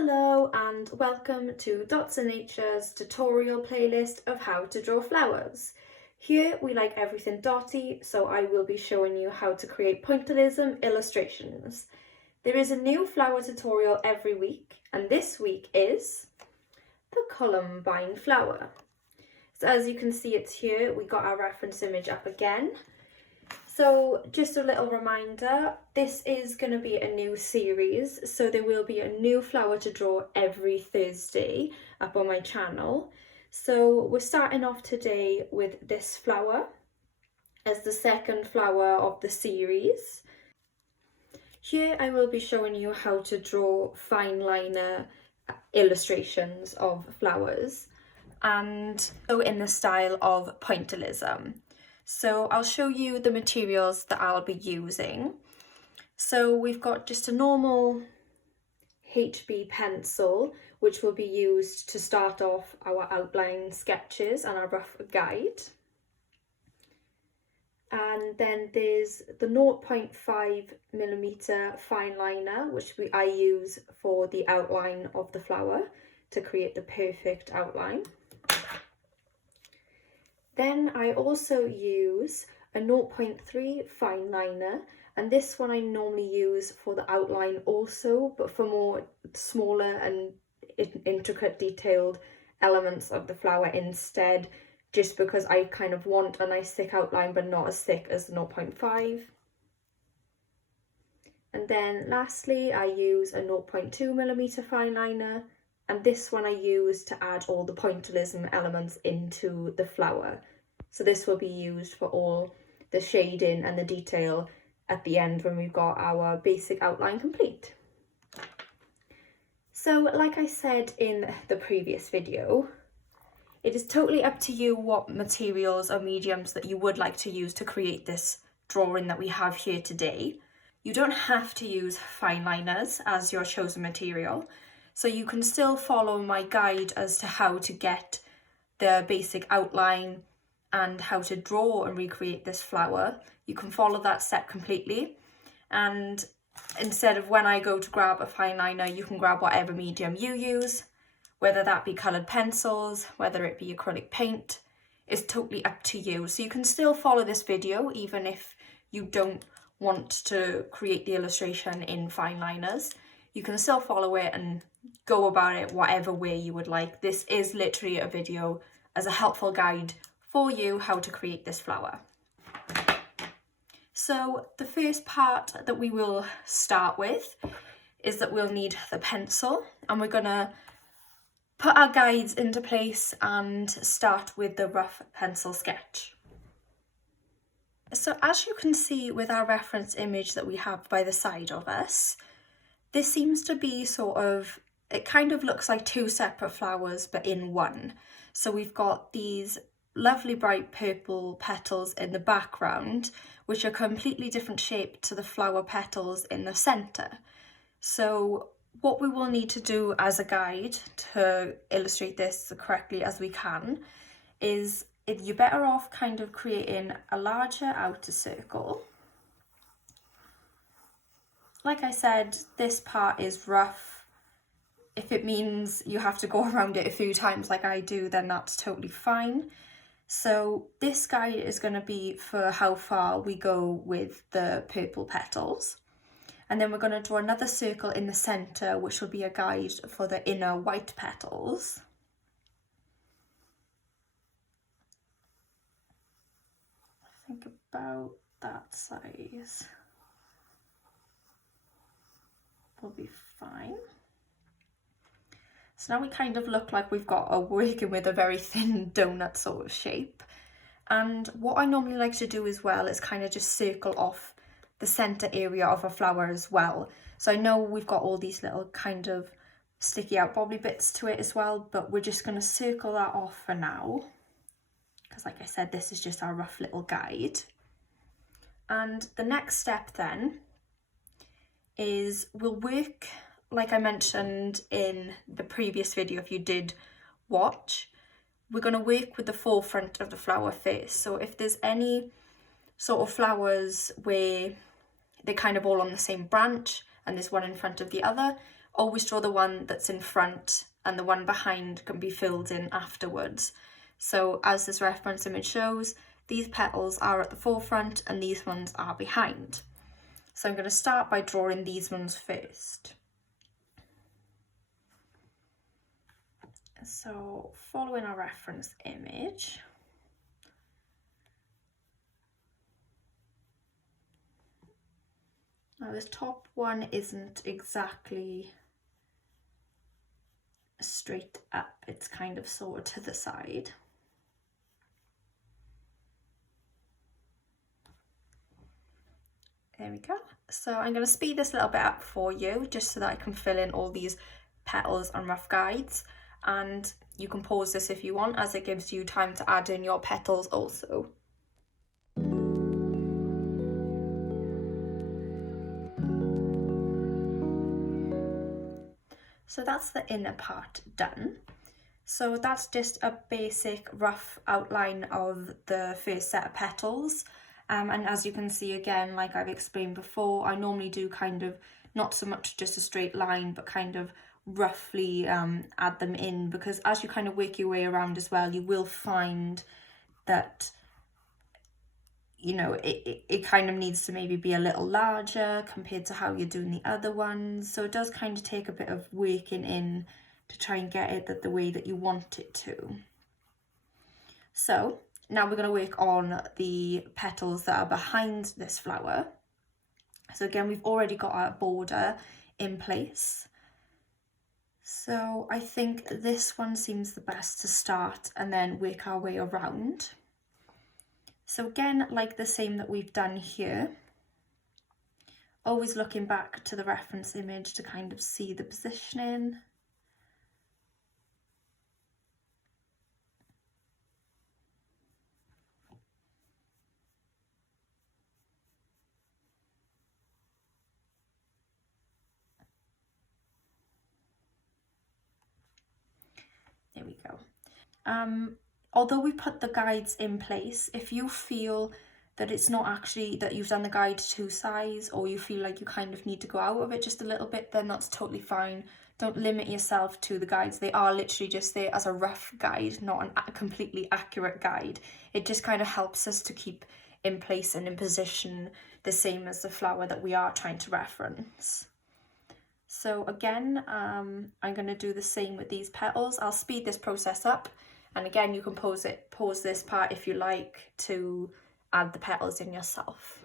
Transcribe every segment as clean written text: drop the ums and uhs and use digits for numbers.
Hello and welcome to Dots and Nature's tutorial playlist of how to draw flowers. Here we like everything dotty, so I will be showing you how to create pointillism illustrations. There is a new flower tutorial every week, and this week is the Columbine flower. So as you can see, it's here. We got our reference image up again. So just a little reminder, this is going to be a new series, so there will be a new flower to draw every Thursday up on my channel. So we're starting off today with this flower as the second flower of the series. Here I will be showing you how to draw fine liner illustrations of flowers, and so in the style of pointillism. So I'll show you the materials that I'll be using. So we've got just a normal HB pencil, which will be used to start off our outline sketches and our rough guide. And then there's the 0.5mm fine liner, which I use for the outline of the flower to create the perfect outline. Then I also use a 0.3 fine liner, and this one I normally use for the outline also, but for more smaller and intricate detailed elements of the flower instead, just because I kind of want a nice thick outline but not as thick as the 0.5. And then lastly I use a 0.2mm fine liner, and this one I use to add all the pointillism elements into the flower. So this will be used for all the shading and the detail at the end when we've got our basic outline complete. So like I said in the previous video, it is totally up to you what materials or mediums that you would like to use to create this drawing that we have here today. You don't have to use fine liners as your chosen material. So you can still follow my guide as to how to get the basic outline and how to draw and recreate this flower. You can follow that step completely. And instead of when I go to grab a fine liner, you can grab whatever medium you use, whether that be coloured pencils, whether it be acrylic paint. It's totally up to you. So you can still follow this video even if you don't want to create the illustration in fine liners. You can still follow it and go about it whatever way you would like. This is literally a video as a helpful guide for you how to create this flower. So the first part that we will start with is that we'll need the pencil, and we're gonna put our guides into place and start with the rough pencil sketch. So as you can see with our reference image that we have by the side of us, this seems to be it kind of looks like two separate flowers but in one. So we've got these lovely bright purple petals in the background, which are completely different shape to the flower petals in the centre. So what we will need to do as a guide to illustrate this correctly as we can is you're better off kind of creating a larger outer circle. Like I said, this part is rough. If it means you have to go around it a few times like I do, then that's totally fine. So this guide is going to be for how far we go with the purple petals. And then we're going to draw another circle in the centre, which will be a guide for the inner white petals. I think about that size will be fine. So now we kind of look like we've got working with a very thin donut sort of shape. And what I normally like to do as well is kind of just circle off the centre area of a flower as well. So I know we've got all these little kind of sticky out bobbly bits to it as well, but we're just going to circle that off for now. Because like I said, this is just our rough little guide. And the next step then is we'll work, like I mentioned in the previous video, if you did watch, we're going to work with the forefront of the flower first. So if there's any sort of flowers where they're kind of all on the same branch and there's one in front of the other, always draw the one that's in front, and the one behind can be filled in afterwards. So as this reference image shows, these petals are at the forefront and these ones are behind. So I'm going to start by drawing these ones first. So following our reference image, now this top one isn't exactly straight up, it's kind of sort of to the side. There we go. So I'm going to speed this a little bit up for you, just so that I can fill in all these petals and rough guides. And you can pause this if you want, as it gives you time to add in your petals also. So that's the inner part done. So that's just a basic rough outline of the first set of petals. And as you can see, again, like I've explained before, I normally do kind of not so much just a straight line, but kind of roughly add them in, because as you kind of work your way around as well, you will find that, you know, it kind of needs to maybe be a little larger compared to how you're doing the other ones. So it does kind of take a bit of working in to try and get it the way that you want it to. So now we're going to work on the petals that are behind this flower. So again, we've already got our border in place. So I think this one seems the best to start and then work our way around. So again, like the same that we've done here, always looking back to the reference image to kind of see the positioning. There we go. Although we put the guides in place, if you feel that it's not actually that you've done the guide to size, or you feel like you kind of need to go out of it just a little bit, then that's totally fine. Don't limit yourself to the guides. They are literally just there as a rough guide, not a completely accurate guide. It just kind of helps us to keep in place and in position the same as the flower that we are trying to reference. So again, I'm going to do the same with these petals. I'll speed this process up, and again, you can pause this part if you like to add the petals in yourself.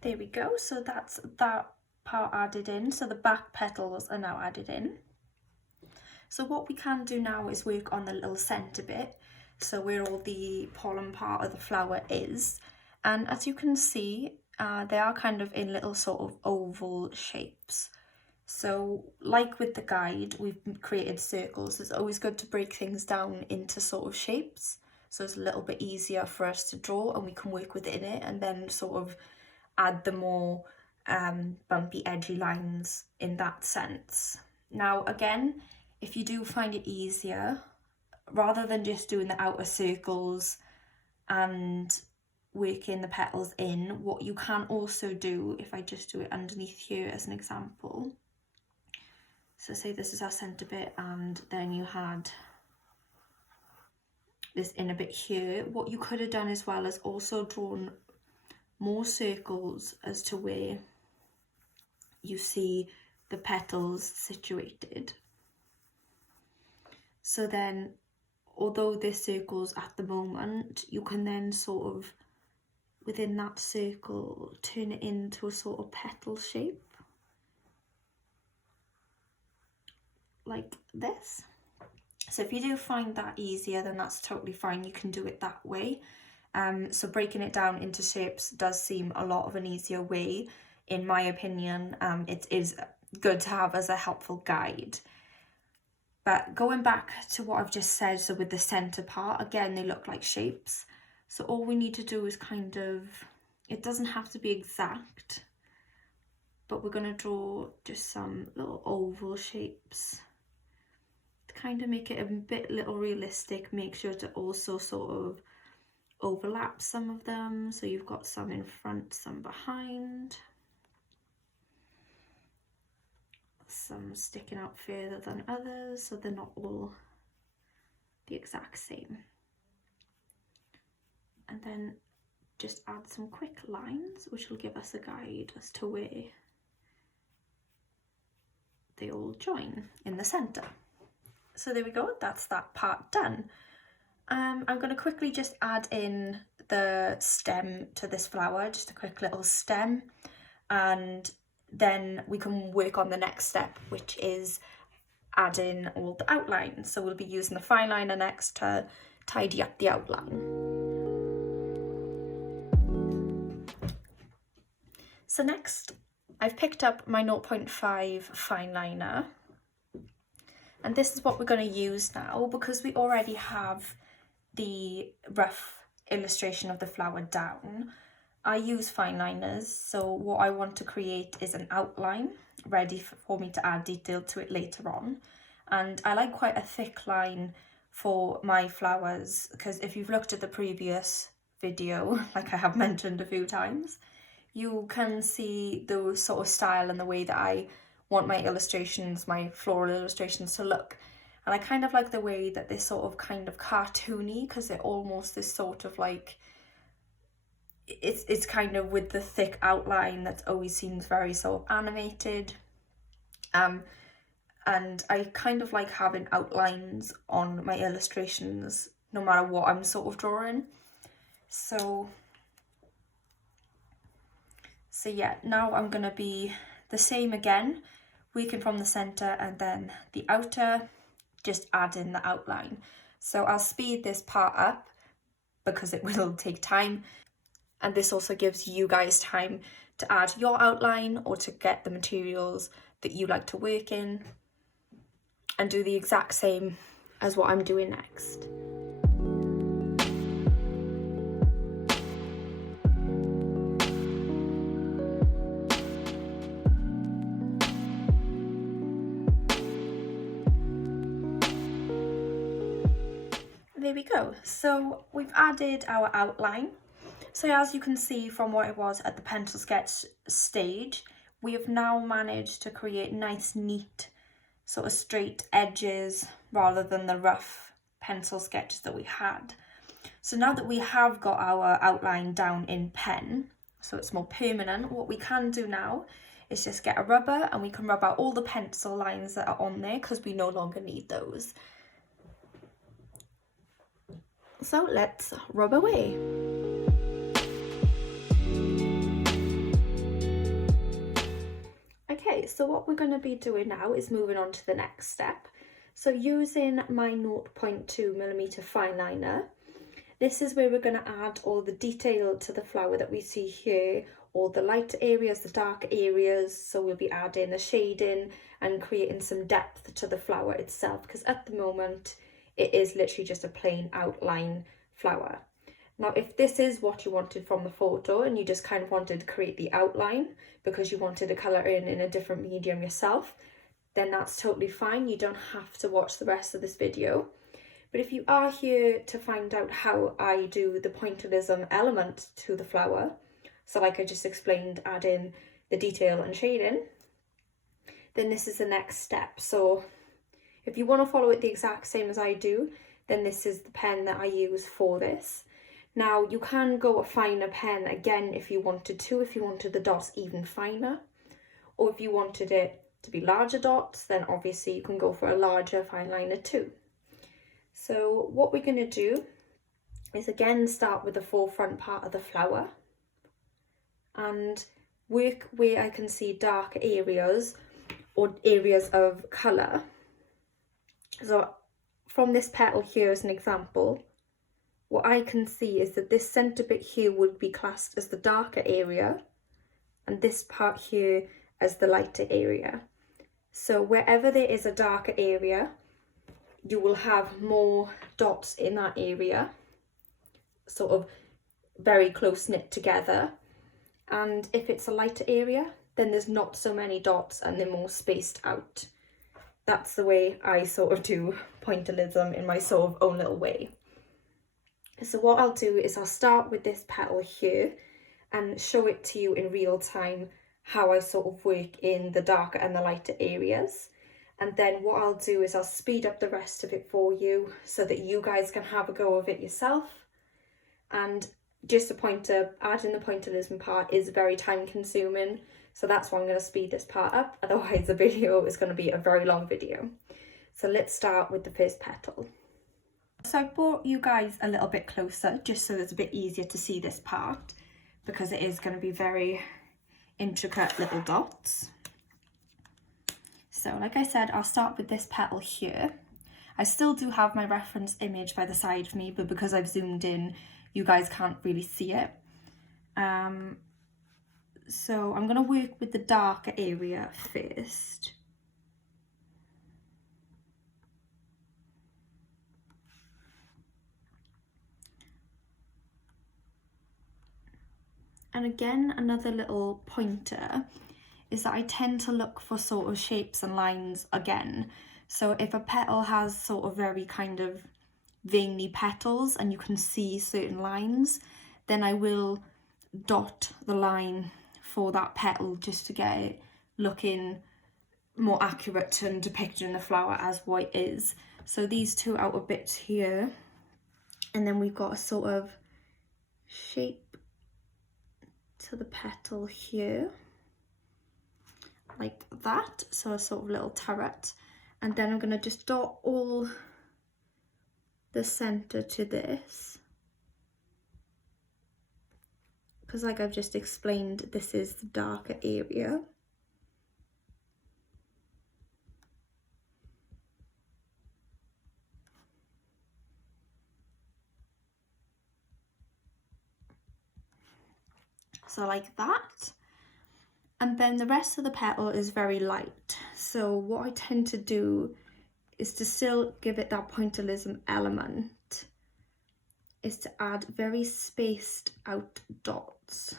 There we go. So that's that part added in. So the back petals are now added in. So what we can do now is work on the little centre bit, so where all the pollen part of the flower is. And as you can see, they are kind of in little sort of oval shapes. So like with the guide, we've created circles. It's always good to break things down into sort of shapes, so it's a little bit easier for us to draw and we can work within it, and then sort of add the more bumpy edgy lines in that sense. Now again, if you do find it easier, rather than just doing the outer circles and working the petals in, what you can also do, if I just do it underneath here as an example, so say this is our centre bit and then you had this inner bit here, what you could have done as well is also drawn more circles as to where you see the petals situated. So then, although there's circles at the moment, you can then sort of, within that circle, turn it into a sort of petal shape, like this. So if you do find that easier, then that's totally fine, you can do it that way. So breaking it down into shapes does seem a lot of an easier way, in my opinion. It is good to have as a helpful guide. But going back to what I've just said, so with the centre part, again, they look like shapes. So all we need to do is kind of, it doesn't have to be exact, but we're going to draw just some little oval shapes to kind of make it a bit little realistic, make sure to also sort of overlap some of them, so you've got some in front, some behind, some sticking out further than others, so they're not all the exact same. And then just add some quick lines which will give us a guide as to where they all join in the centre. So there we go, that's that part done. I'm going to quickly just add in the stem to this flower, just a quick little stem, and then we can work on the next step, which is adding all the outlines. So we'll be using the fine liner next to tidy up the outline. So next, I've picked up my 0.5 fine liner, and this is what we're going to use now because we already have the rough illustration of the flower down. I use fine liners, so what I want to create is an outline ready for me to add detail to it later on. And I like quite a thick line for my flowers because if you've looked at the previous video, like I have mentioned a few times, you can see the sort of style and the way that I want my illustrations, my floral illustrations to look. And I kind of like the way that they're sort of kind of cartoony because they're almost this sort of like, it's kind of with the thick outline that always seems very sort of animated. And I kind of like having outlines on my illustrations no matter what I'm sort of drawing. So yeah, now I'm going to be the same again, working from the centre and then the outer, just add in the outline. So I'll speed this part up because it will take time, and this also gives you guys time to add your outline or to get the materials that you like to work in and do the exact same as what I'm doing next. There we go, so we've added our outline. So as you can see from what it was at the pencil sketch stage, we have now managed to create nice, neat, sort of straight edges rather than the rough pencil sketches that we had. So now that we have got our outline down in pen, so it's more permanent, what we can do now is just get a rubber and we can rub out all the pencil lines that are on there because we no longer need those. So let's rub away. Okay, so what we're going to be doing now is moving on to the next step. So using my 0.2mm fine liner, this is where we're going to add all the detail to the flower that we see here, all the light areas, the dark areas. So we'll be adding the shading and creating some depth to the flower itself, because at the moment it is literally just a plain outline flower. Now, if this is what you wanted from the photo and you just kind of wanted to create the outline because you wanted to colour in a different medium yourself, then that's totally fine. You don't have to watch the rest of this video. But if you are here to find out how I do the pointillism element to the flower, so like I just explained, adding the detail and shading, then this is the next step. So if you want to follow it the exact same as I do, then this is the pen that I use for this. Now, you can go a finer pen again if you wanted to, if you wanted the dots even finer, or if you wanted it to be larger dots, then obviously you can go for a larger fine liner too. So what we're going to do is again start with the forefront part of the flower and work where I can see dark areas or areas of colour. So from this petal here as an example, what I can see is that this centre bit here would be classed as the darker area and this part here as the lighter area. So wherever there is a darker area, you will have more dots in that area, sort of very close knit together. And if it's a lighter area, then there's not so many dots and they're more spaced out. That's the way I sort of do pointillism in my sort of own little way. So what I'll do is I'll start with this petal here and show it to you in real time how I sort of work in the darker and the lighter areas. And then what I'll do is I'll speed up the rest of it for you so that you guys can have a go of it yourself. And just a pointer, adding the pointillism part is very time consuming, so that's why I'm going to speed this part up, otherwise the video is going to be a very long video. So let's start with the first petal. So I brought you guys a little bit closer just so it's a bit easier to see this part, because it is going to be very intricate little dots. So like I said, I'll start with this petal here. I still do have my reference image by the side of me, but because I've zoomed in, you guys can't really see it. So I'm going to work with the darker area first. And again, another little pointer is that I tend to look for sort of shapes and lines again. So if a petal has sort of very kind of veiny petals and you can see certain lines, then I will dot the line for that petal just to get it looking more accurate and depicting the flower as what it is. So these two outer bits here, and then we've got a sort of shape to the petal here, like that, so a sort of little turret. And then I'm going to just dot all the center to this, because like I've just explained, this is the darker area. So like that. And then the rest of the petal is very light. So what I tend to do is to still give it that pointillism element, is to add very spaced out dots.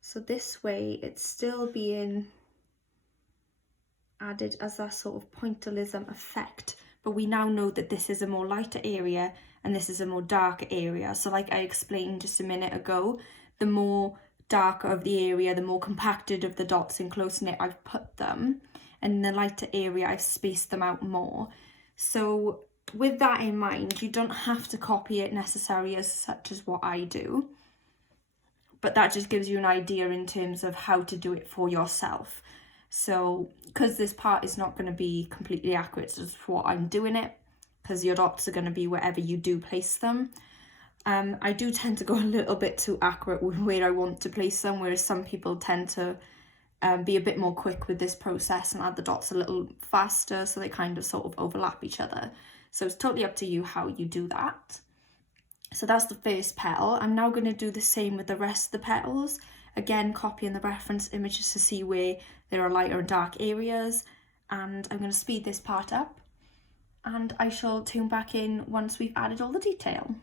So this way it's still being added as that sort of pointillism effect, but we now know that this is a more lighter area and this is a more darker area. So like I explained just a minute ago, the more darker of the area, the more compacted of the dots and close knit I've put them, and in the lighter area I've spaced them out more. So with that in mind, you don't have to copy it necessarily as such as what I do, but that just gives you an idea in terms of how to do it for yourself. So because this part is not going to be completely accurate as for what I'm doing it, because your dots are going to be wherever you do place them. I do tend to go a little bit too accurate with where I want to place them, whereas some people tend to be a bit more quick with this process and add the dots a little faster, so they kind of sort of overlap each other. So it's totally up to you how you do that. So that's the first petal. I'm now going to do the same with the rest of the petals. Again, copying the reference images to see where there are lighter and dark areas. And I'm going to speed this part up, and I shall tune back in once we've added all the detail.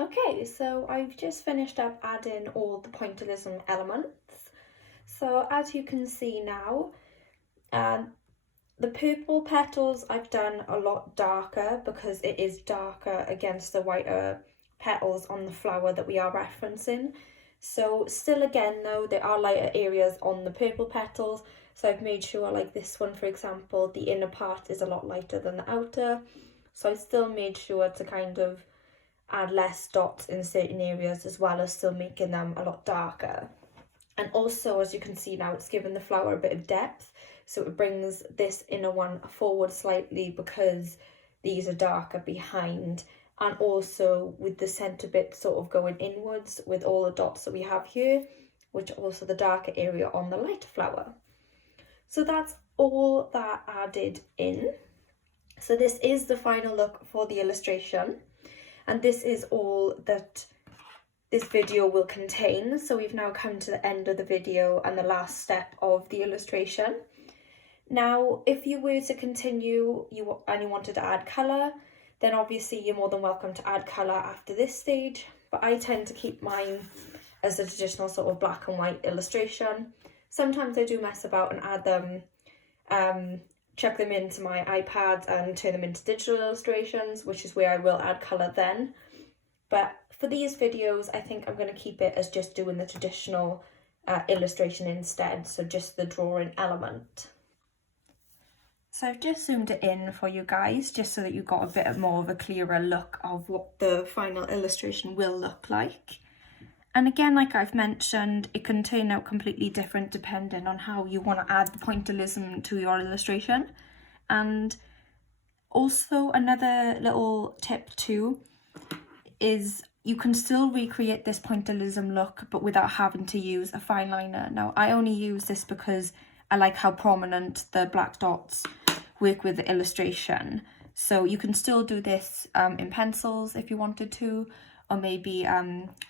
Okay, so I've just finished up adding all the pointillism elements. So as you can see now, the purple petals I've done a lot darker because it is darker against the whiter petals on the flower that we are referencing. So still again though, there are lighter areas on the purple petals. So I've made sure, like this one for example, the inner part is a lot lighter than the outer. So I still made sure to kind of add less dots in certain areas as well as still making them a lot darker. And also, as you can see now, it's given the flower a bit of depth, so it brings this inner one forward slightly because these are darker behind, and also with the centre bit sort of going inwards with all the dots that we have here, which are also the darker area on the lighter flower. So that's all that added in. So this is the final look for the illustration, and this is all that this video will contain. So we've now come to the end of the video and the last step of the illustration. Now, if you were to continue and you wanted to add colour, then obviously you're more than welcome to add colour after this stage, but I tend to keep mine as a traditional sort of black and white illustration. Sometimes I do mess about and add them, chuck them into my iPad and turn them into digital illustrations, which is where I will add colour then. But for these videos, I think I'm going to keep it as just doing the traditional illustration instead, so just the drawing element. So I've just zoomed it in for you guys, just so that you got a bit more of a clearer look of what the final illustration will look like. And again, like I've mentioned, it can turn out completely different depending on how you want to add the pointillism to your illustration. And also another little tip too is you can still recreate this pointillism look, but without having to use a fine liner. Now, I only use this because I like how prominent the black dots work with the illustration. So you can still do this in pencils if you wanted to, or maybe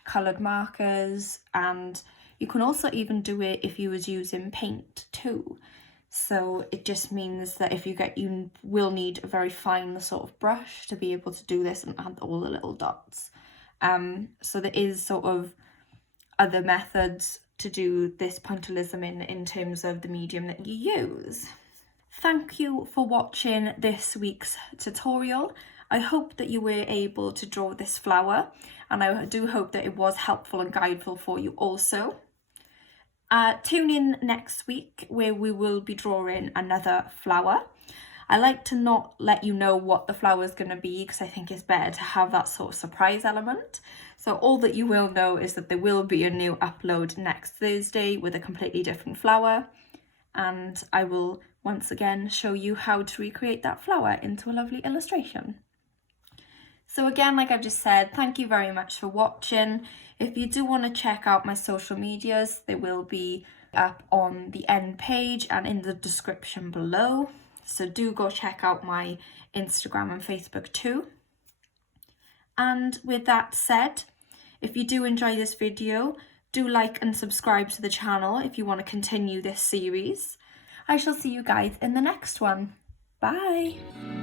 coloured markers, and you can also even do it if you was using paint too. So it just means that you will need a very fine sort of brush to be able to do this and add all the little dots. So there is sort of other methods to do this pointillism in terms of the medium that you use. Thank you for watching this week's tutorial. I hope that you were able to draw this flower, and I do hope that it was helpful and guideful for you also. Tune in next week where we will be drawing another flower. I like to not let you know what the flower is going to be because I think it's better to have that sort of surprise element. So all that you will know is that there will be a new upload next Thursday with a completely different flower, and I will once again show you how to recreate that flower into a lovely illustration. So again, like I've just said, thank you very much for watching. If you do want to check out my social medias, they will be up on the end page and in the description below. So do go check out my Instagram and Facebook too. And with that said, if you do enjoy this video, do like and subscribe to the channel if you want to continue this series. I shall see you guys in the next one. Bye!